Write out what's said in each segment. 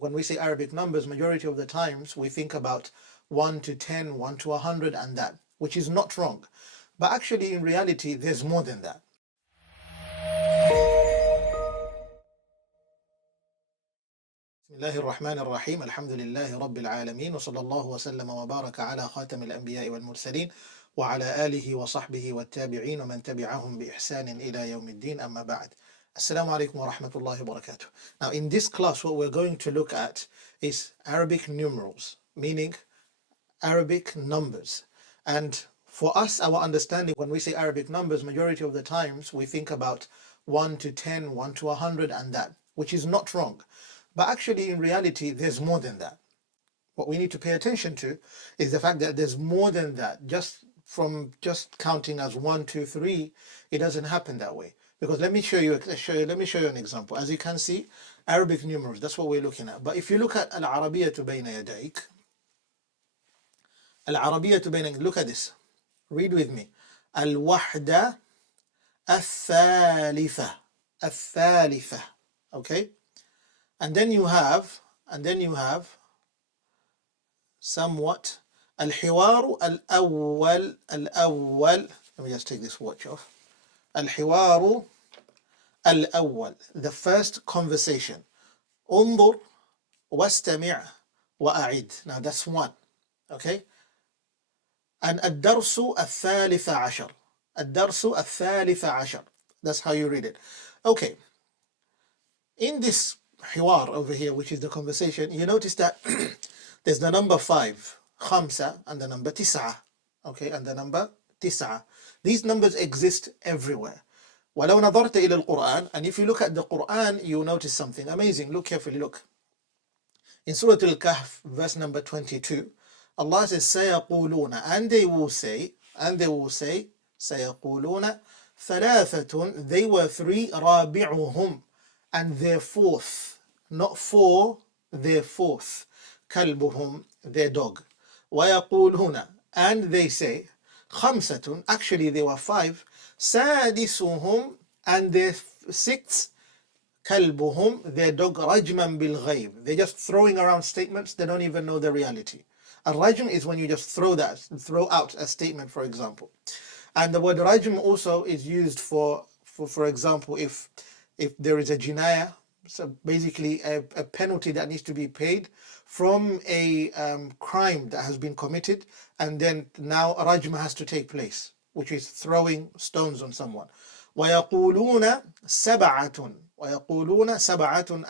When we say Arabic numbers, majority of the times we think about 1 to 10, 1 to 100 and that, which is not wrong. But actually, in reality, there's more than that. بسم الله الرحمن الرحيم الحمد لله رب العالمين وصلى الله وسلم وبارك على خاتم الأنبياء والمرسلين وعلى آله وصحبه والتابعين ومن تبعهم بإحسان إلى يوم الدين أما بعد. Assalamu alaikum wa rahmatullahi wa barakatuh. Now in this class what we're going to look at is Arabic numerals, meaning Arabic numbers. And for us, our understanding, when we say Arabic numbers, majority of the times we think about 1 to 10, 1 to 100 and that, which is not wrong. But actually, in reality, there's more than that. What we need to pay attention to is the fact that there's more than that. Just from just counting as 1, 2, 3, it doesn't happen that way. Because let me show you an example. As you can see, Arabic numerals, that's what we're looking at. But if you look at al-arabiyyatu bayna yadayk, al-arabiyyatu bayna, look at this. Read with me. Al-wahda al-thalitha. Al-thalitha. Okay? And then you have somewhat al-hiwaru al-awwal. Let me just take this watch off. Al-hiwaru al-awwal, the first conversation. Undur wastami' wa'a'id. Now that's one. Okay? And ad-darsu al-thalitha ashar. Ad-darsu al-thalitha ashar. That's how you read it. Okay. In this hiwar over here, which is the conversation, you notice that there's the number 5, khamsa, and the number tis'a. Okay, and the number tis'a. These numbers exist everywhere. وَلَوْ نَظَرْتَ إِلَى الْقُرْآنِ, and if you look at the Quran, you'll notice something amazing. Look carefully, look. In Surah Al-Kahf, verse number 22, Allah says, سَيَقُولُونَ, and they will say, سَيَقُولُونَ ثَلَاثَةٌ, they were 3, رَابِعُهُمْ, and their fourth, not 4, their fourth, كَلْبُهُمْ, their dog. وَيَقُولُونَ, and they say, خَمْسَةٌ, actually they were 5, سَادِسُهُمْ, and their sixth, كَلْبُهُمْ, their dog, رَجْمًا بِالْغَيْبِ. They're just throwing around statements, they don't even know the reality. A rajm is when you just throw out a statement, for example. And the word rajm also is used for example, if there is a jinayah, so basically a penalty that needs to be paid from a crime that has been committed, and then now a rajma has to take place, which is throwing stones on someone. وَيَقُولُونَ سَبَعَةٌ,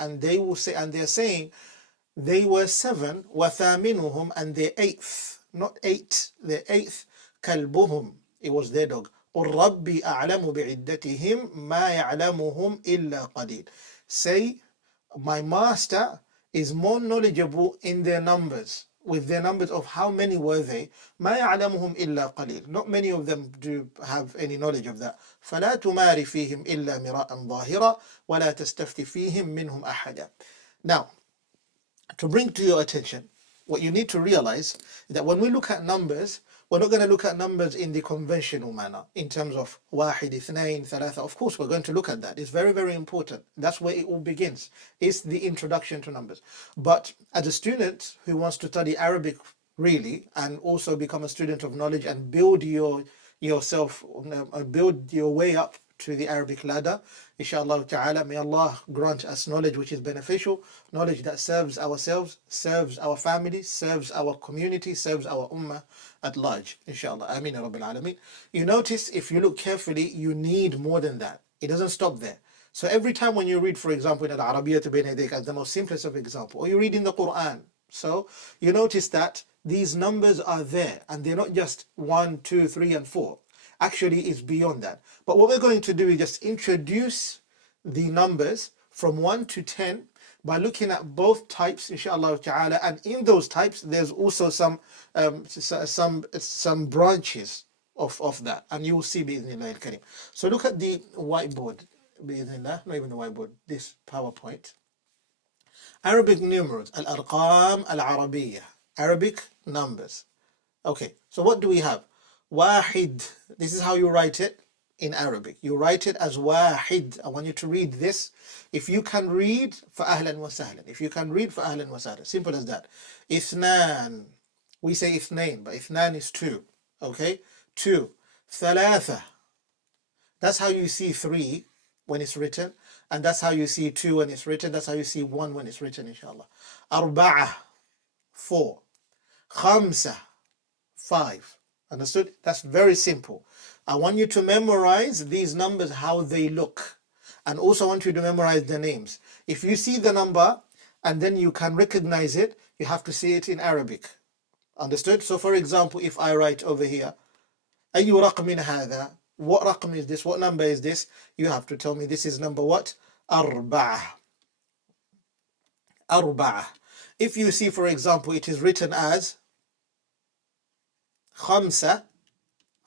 and they will say, and they're saying, they were 7, وَثَامِنُهُمْ, and their 8th, not 8, their 8th, كَلْبُهُمْ, it was their dog. قُلْ رَبِّي أَعْلَمُ بِعِدَّتِهِمْ مَا يَعْلَمُهُمْ إِلَّا قَلِيلٌ. Say, my master is more knowledgeable in their numbers, with their numbers of how many were they. مَا يَعْلَمُهُمْ إِلَّا قَلِيلٌ. Not many of them do have any knowledge of that. فَلَا تُمَارِ فِيهِمْ إِلَّا مِرَاءً ظَاهِرًا وَلَا تَسْتَفْتِ فِيهِمْ مِنْهُمْ أَحَدًا. Now, to bring to your attention, what you need to realize is that when we look at numbers, we're not going to look at numbers in the conventional manner, in terms of wahid, ithnain, thalatha. Of course, we're going to look at that. It's very, very important. That's where it all begins. It's the introduction to numbers. But as a student who wants to study Arabic really, and also become a student of knowledge and build yourself, build your way up to the Arabic ladder, inshallah ta'ala, may Allah grant us knowledge which is beneficial, knowledge that serves ourselves, serves our family, serves our community, serves our ummah at large, inshallah. Ameen ya Rabbil Alameen. You notice, if you look carefully, you need more than that. It doesn't stop there. So every time when you read, for example, in al-arabiyyatu bayna yadayk, as the most simplest of example, or you read in the Quran, so you notice that these numbers are there, and they're not just 1, 2, 3, and 4. Actually, it's beyond that. But what we're going to do is just introduce the numbers from 1 to 10 by looking at both types, inshallah ta'ala. And in those types, there's also some branches of that. And you will see bi'idhnillah al-kareem. So look at the whiteboard, bi'idhnillah, not even the whiteboard, this PowerPoint. Arabic numerals, al-arqam al-arabiyyah, Arabic numbers. Okay, so what do we have? Wahid, this is how you write it. in Arabic. You write it as wahid. I want you to read this. If you can read, فأهلا وسهلا. If you can read, فأهلا وسهلا. Simple as that. إثنان. We say اثنين, but اثنان is two. Okay? Two. ثلاثة. That's how you see three when it's written. And that's how you see two when it's written. That's how you see one when it's written, inshallah. أربعة. Four. خمسة. Five. Understood? That's very simple. I want you to memorize these numbers, how they look. And also I want you to memorize the names. If you see the number and then you can recognize it, you have to see it in Arabic. Understood? So for example, if I write over here, أي رقم هذا? What raqam is this? What number is this? You have to tell me this is number what? أربعة. أربعة. If you see, for example, it is written as خمسة,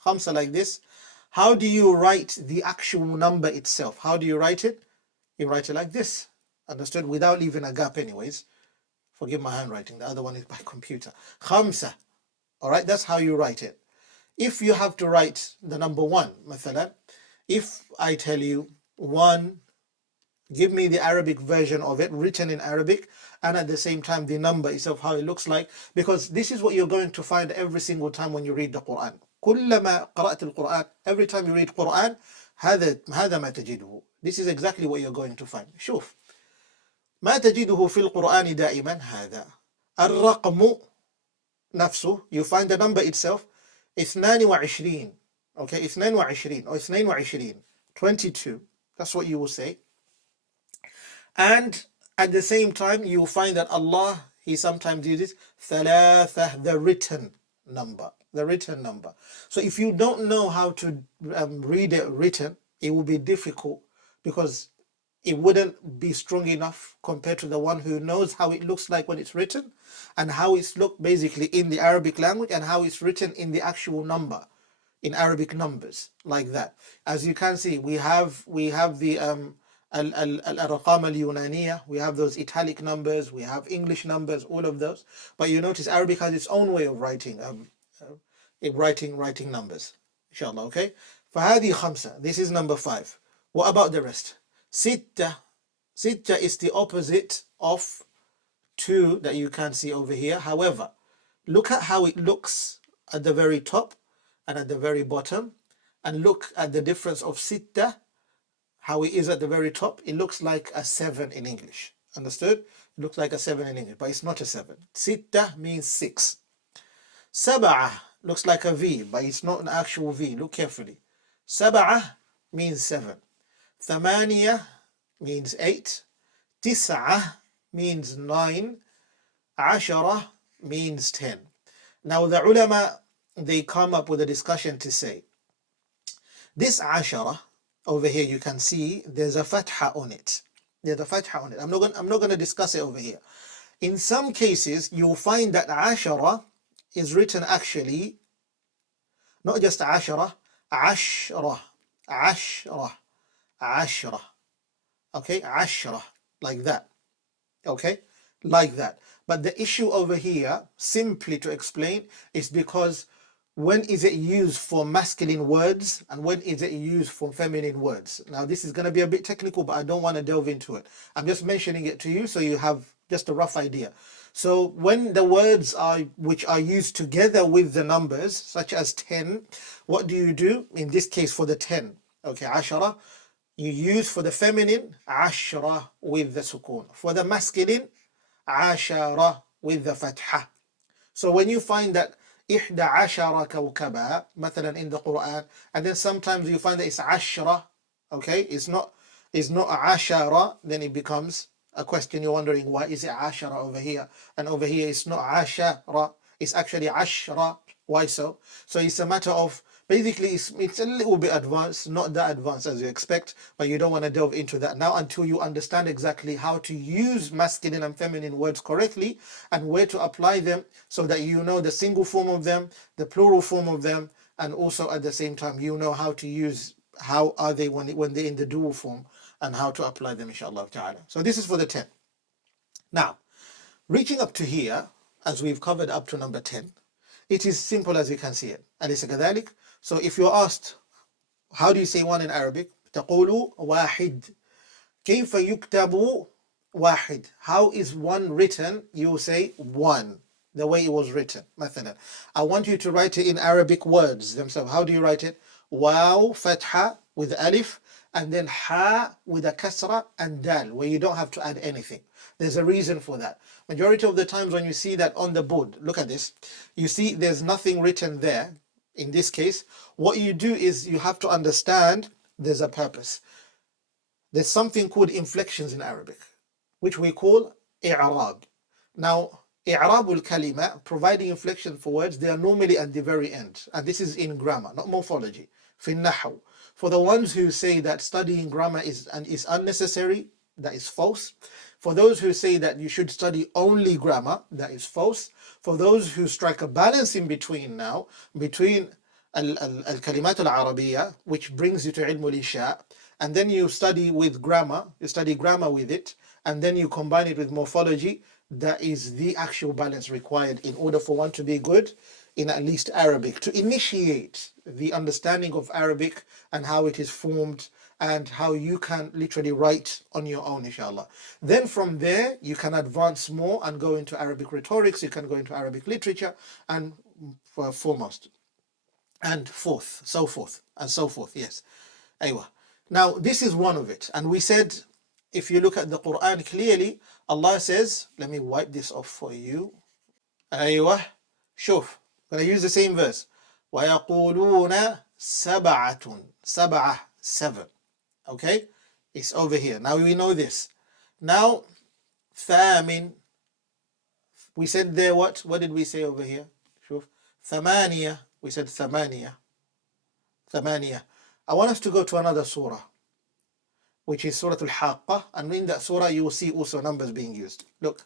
خمسة like this. How do you write the actual number itself? How do you write it? You write it like this. Understood? Without leaving a gap anyways. Forgive my handwriting. The other one is by computer. خمسة. Alright, that's how you write it. If you have to write the number one, مثلا, if I tell you one, give me the Arabic version of it, written in Arabic, and at the same time the number itself, how it looks like, because this is what you're going to find every single time when you read the Quran. كلما قرأت القرآن, every time you read Quran, هذا ما تجده. This is exactly what you're going to find. شوف. ما تجده في القرآن دائما هذا. الرقم نفسه, you find the number itself, 22. Okay, 22 or 22. 22. That's what you will say. And at the same time, you will find that Allah, He sometimes uses ثلاثة, the written number. The written number. So if you don't know how to read it written, it will be difficult because it wouldn't be strong enough compared to the one who knows how it looks like when it's written and how it's looked basically in the Arabic language and how it's written in the actual number, in Arabic numbers, like that. As you can see, we have the al-arqam al-yunaniya, we have those italic numbers, we have English numbers, all of those. But you notice Arabic has its own way of writing writing numbers. Inshallah, okay? فهذه خمسة. This is number 5. What about the rest? ستة. ستة is the opposite of 2 that you can see over here. However, look at how it looks at the very top and at the very bottom, and look at the difference of ستة, how it is at the very top. It looks like a 7 in English. Understood? It looks like a 7 in English, but it's not a 7. ستة means 6. سبعة looks like a V, but it's not an actual V. Look carefully. سبعة means 7. ثمانية means 8. تسعة means 9. عشرة means 10. Now the ulama, they come up with a discussion to say, this عشرة, over here you can see there's a fatha on it. There's a fatha on it. I'm not going to discuss it over here. In some cases, you'll find that عشرة is written actually, not just عشرة, عشرة, عشرة, عشرة. Okay, عشرة, like that. Okay, like that. But the issue over here, simply to explain, is because when is it used for masculine words and when is it used for feminine words? Now this is going to be a bit technical, but I don't want to delve into it. I'm just mentioning it to you so you have just a rough idea. So when the words are which are used together with the numbers, such as 10, what do you do? In this case for the 10, okay, عشرة, you use for the feminine عشرة with the sukun. For the masculine عشرة with the fatha. So when you find that إحدى عشر كوكبا مثلا in the Quran, and then sometimes you find that it's عشرة, okay, it's not عشرة, then it becomes a question. You're wondering, why is it عشرة over here and over here it's not عشرة, it's actually عشرة. Why so? So it's a matter of, basically it's a little bit advanced, not that advanced as you expect, but you don't want to delve into that now until you understand exactly how to use masculine and feminine words correctly and where to apply them, so that you know the single form of them, the plural form of them, and also at the same time you know how to use, how are they when they're in the dual form, and how to apply them, inshallah ta'ala. So this is for the 10. Now, reaching up to here, as we've covered up to number 10, it is simple as you can see it. أليس كذلك? So if you're asked, How do you say one in Arabic? تقول واحد. كيف يكتب واحد? How is one written? You say one, the way it was written. مثلا, I want you to write it in Arabic words themselves. How do you write it? Waw, fatha with alif, and then ha with a kasra and dal, where you don't have to add anything. There's a reason for that. Majority of the times when you see that on the board, look at this, you see there's nothing written there. In this case, what you do is you have to understand there's a purpose. There's something called inflections in Arabic, which we call i'rab. Now, i'rabul kalima, providing inflection for words, they are normally at the very end. And this is in grammar, not morphology. في النحو. For the ones who say that studying grammar is unnecessary, that is false. For those who say that you should study only grammar, that is false. For those who strike a balance in between now, between al-kalimat al-arabiyya, which brings you to ilm al-insha, and then you study with grammar, you study grammar with it, and then you combine it with morphology, that is the actual balance required in order for one to be good in at least Arabic, to initiate the understanding of Arabic and how it is formed and how you can literally write on your own, inshallah. Then from there, you can advance more and go into Arabic rhetorics, you can go into Arabic literature, and foremost, and forth, so forth, and so forth, yes. Aywa. Now, this is one of it. And we said, if you look at the Quran clearly, Allah says, let me wipe this off for you. Aywa. Shuf. I'm going to use the same verse. وَيَقُولُونَ سَبَعَةٌ. Sab'ah, 7. Okay? It's over here. Now we know this. Now, ثامن. We said there what? What did we say over here? Shuf. ثمانية. We said ثمانية. ثمانية. I want us to go to another surah, which is Surah Al-Haqqah, and in that surah you will see also numbers being used. Look.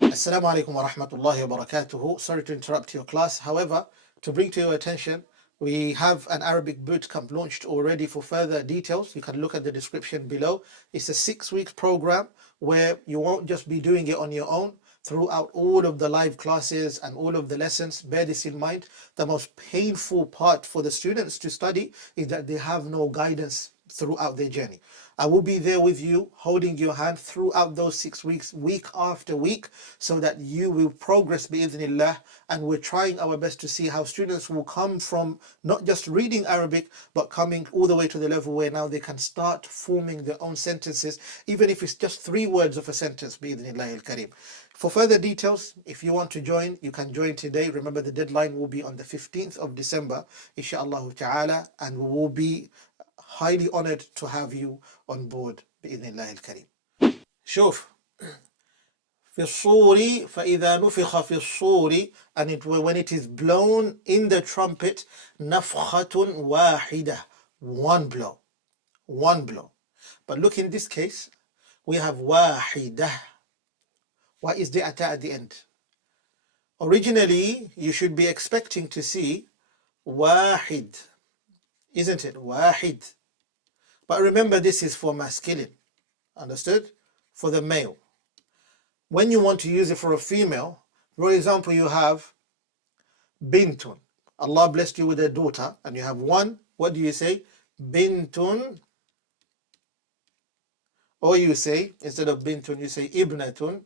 Assalamu alaikum wa rahmatullahi wa barakatuhu. Sorry to interrupt your class. However, to bring to your attention, we have an Arabic bootcamp launched already. For further details, you can look at the description below. It's a 6-week program where you won't just be doing it on your own. Throughout all of the live classes and all of the lessons, bear this in mind. The most painful part for the students to study is that they have no guidance throughout their journey. I will be there with you, holding your hand throughout those 6 weeks, week after week, so that you will progress bi'idhnillah. And we're trying our best to see how students will come from not just reading Arabic, but coming all the way to the level where now they can start forming their own sentences, even if it's just 3 words of a sentence, bi'idhnillah al-kareem. For further details, if you want to join, you can join today. Remember, the deadline will be on the 15th of December, inshaAllah ta'ala, and we will be highly honored to have you on board بإذن الله الكريم. شوف في الصور فإذا نفخ في الصور, and when it is blown in the trumpet, نفخة واحدة, one blow, one blow. But look, in this case we have واحدة. Why is the ata at the end? Originally you should be expecting to see واحد, isn't it? واحد. But remember, this is for masculine. Understood? For the male. When you want to use it for a female, for example, you have bintun. Allah blessed you with a daughter, and you have one. What do you say? Bintun. Or you say, instead of bintun, you say ibnatun.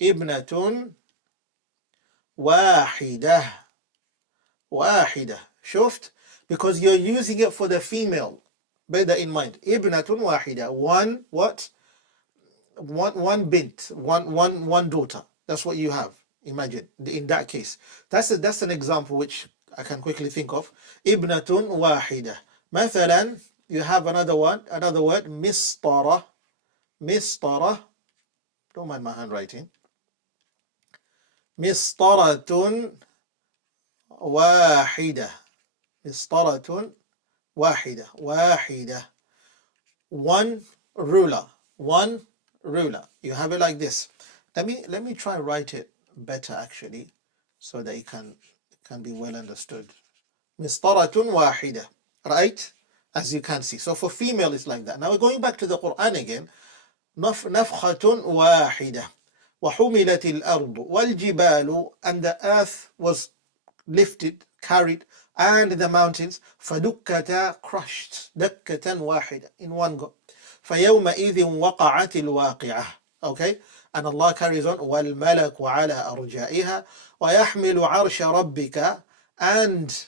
Ibnatun wahidah. Wahidah. Shuft? Because you're using it for the female. Bear that in mind. Ibnatun wahida. One what? One bint. One daughter. That's what you have. Imagine. In that case. That's an example which I can quickly think of. Ibnatun wahida. Mathalan, you have another word, mistara. Mistara. Don't mind my handwriting. Mistaratun wahida. Mistaratun wahida. Wahida. One ruler. One ruler. You have it like this. Let me try and write it better actually, so that it can be well understood. Mistaratun wahida. Right? As you can see. So for female it's like that. Now we're going back to the Quran again. نفخة واحدة وحملت الأرض والجبال, and the earth was lifted, carried, and the mountains فدكتا crushed دكة واحدة in one go. فيومئذ وقعت الواقعة. Okay, and Allah carries on والملك على أرجائها ويحمل عرش ربك, and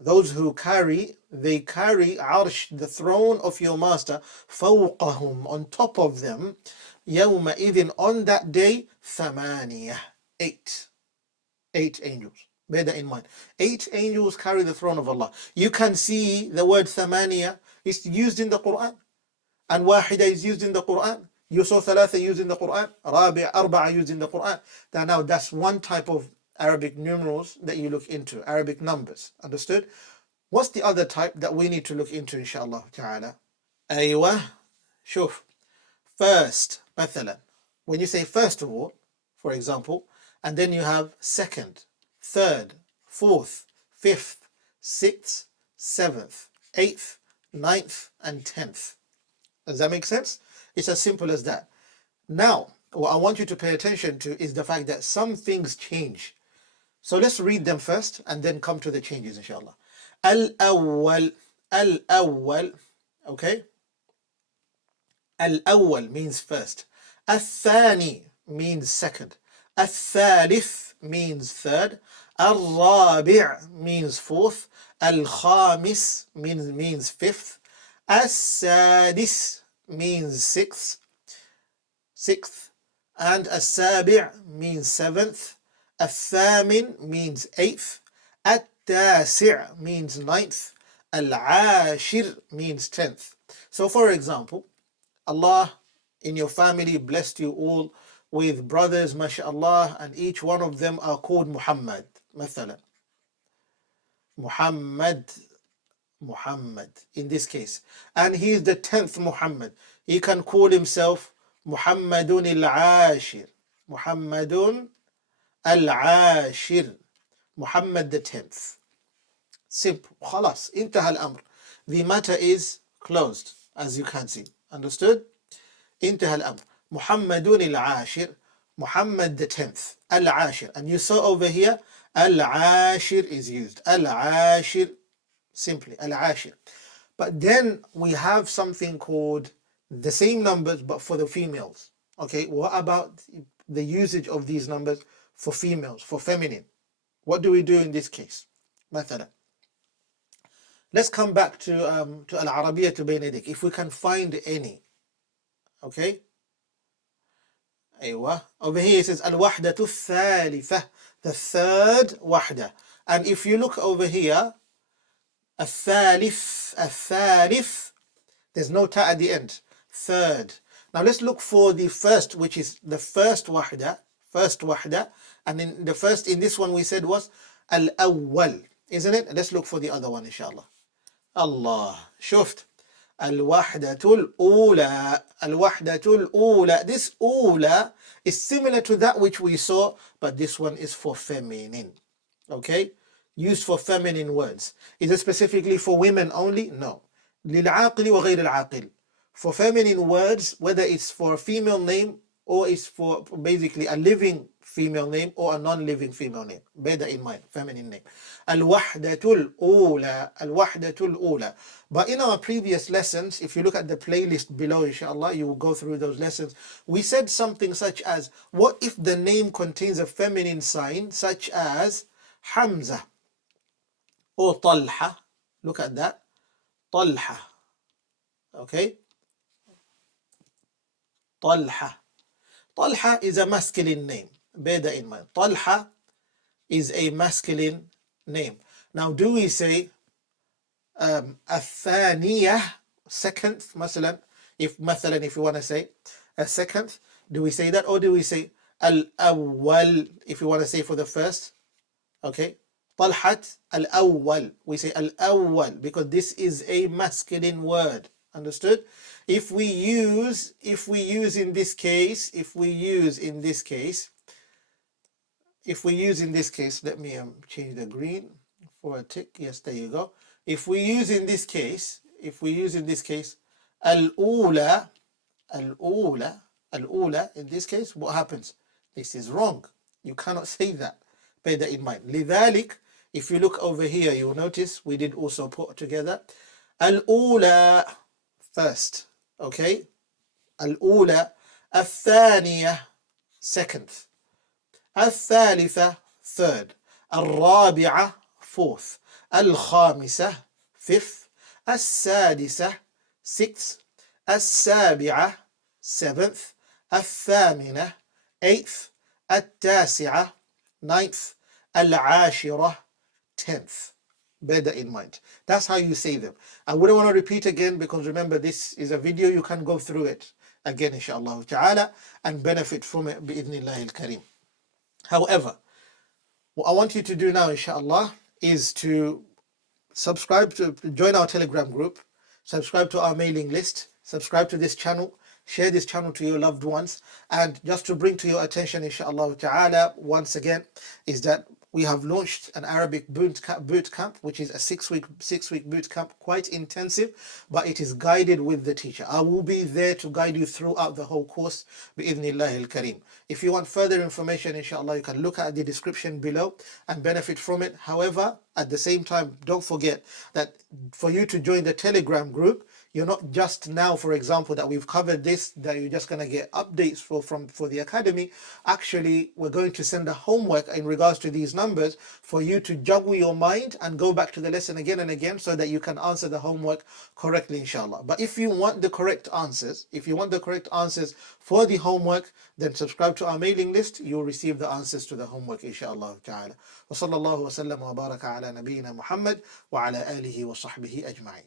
those who carry, they carry arsh, the throne of your master, فوقهم, on top of them, يومئذ, on that day, ثمانية, eight angels. Bear that in mind. 8 angels carry the throne of Allah. You can see the word ثمانية is used in the Quran, and واحدة is used in the Quran. You saw ثلاثة used in the Quran, رابع, أربعة used in the Quran. Now that's one type of Arabic numerals that you look into, Arabic numbers. Understood? What's the other type that we need to look into, inshallah ta'ala? أيوة. شوف. First, مثلا. When you say first of all, for example, and then you have second, third, fourth, fifth, sixth, seventh, eighth, ninth, and 10th. Does that make sense? It's as simple as that. Now, what I want you to pay attention to is the fact that some things change. So let's read them first and then come to the changes, inshallah. Al-awwal, al-awwal, okay? Al-awwal means first. Al-thani means second. Al-thalith means third. Al-rabi' means fourth. Al-khamis means fifth. Al-sadis means sixth. And Al-sabi' means seventh. Al-thamin means eighth. Al-tasi' means ninth. Al-ashir means 10th. So for example, Allah in your family blessed you all with brothers, mashallah, and each one of them are called Muhammad, مثلا. Muhammad in this case, and he is the 10th Muhammad. He can call himself Muhammadun al-Ashir, Muhammadun al-Ashir, Muhammad the 10th. Simple. خلاص انتهى الأمر. The matter is closed, as you can see. Understood? انتهى الأمر. Muhammadun al-Ashir, Muhammad the 10th, al-Ashir. And you saw over here, al-Ashir is used. Al-Ashir, simply, al-Ashir. But then we have something called the same numbers but for the females. Okay, what about the usage of these numbers for females, for feminine? What do we do in this case? مثلا. Let's come back to al-Arabiyyah بين يديك, if we can find any. Okay? أيوة. Over here it says al-wahdatu الثالثة, the third wahda. And if you look over here, الثالث, there's no ta at the end. Third. Now let's look for the first, which is the first wahda. And in the first, in this one we said was al-awwal, isn't it? Let's look for the other one, inshallah. Allah. شفت. الوحدة الأولى. This أولى is similar to that which we saw, but this one is for feminine. Okay? Used for feminine words. Is it specifically for women only? No. للعاقل وغير العاقل. For feminine words, whether it's for a female name or it's for basically a living female name or a non-living female name. Bear that in mind, feminine name. Al-wahdatul ula. But in our previous lessons, if you look at the playlist below, inshallah, you will go through those lessons. We said something such as, what if the name contains a feminine sign, such as Hamza or Talha? Look at that. Talha. Okay? Talha. Talha is a masculine name. Bear that in mind. Talha is a masculine name. Now, do we say الثانية, second, مثلا, if you want to say a second, do we say that, or do we say al-awwal if you want to say for the first? Okay, طلحة al-awwal, we say al-awwal because this is a masculine word. Understood? If we use in this case, let me change the green for a tick. Yes, there you go. If we use in this case, al-ula, in this case, what happens? This is wrong. You cannot say that. Bear that in mind. لذلك, If you look over here, you'll notice we did also put together al-ula, first, okay? Al-ula, al-thaniya, second, al-thalitha, third, al-rabi'a, fourth, al-khamisah, fifth, al-sadisah, sixth, al-sabi'ah, seventh, al-thaminah, eighth, al-tasi'ah, ninth, al-ashirah, 10th. Bear that in mind. That's how you say them. I wouldn't want to repeat again because remember, this is a video. You can go through it again, inshallah ta'ala, and benefit from it, bi'idhnillahi al-kareem. However, what I want you to do now, inshallah, is to subscribe to, join our Telegram group, subscribe to our mailing list, subscribe to this channel, share this channel to your loved ones, and just to bring to your attention, inshallah ta'ala, once again, is that we have launched an Arabic boot camp, which is a six-week boot camp, quite intensive, but it is guided with the teacher. I will be there to guide you throughout the whole course, bi'idhnillahi al-kareem. If you want further information, inshallah, you can look at the description below and benefit from it. However, at the same time, don't forget that for you to join the Telegram group, you're not just now, for example, that we've covered this, that you're just going to get updates for the academy. Actually, we're going to send a homework in regards to these numbers for you to juggle your mind and go back to the lesson again and again so that you can answer the homework correctly, inshallah. But if you want the correct answers, for the homework, then subscribe to our mailing list. You'll receive the answers to the homework, inshallah ta'ala. Wa sallallahu wa sallam wa baraka ala nabiyyina Muhammad wa ala alihi wa sahbihi ajma'in.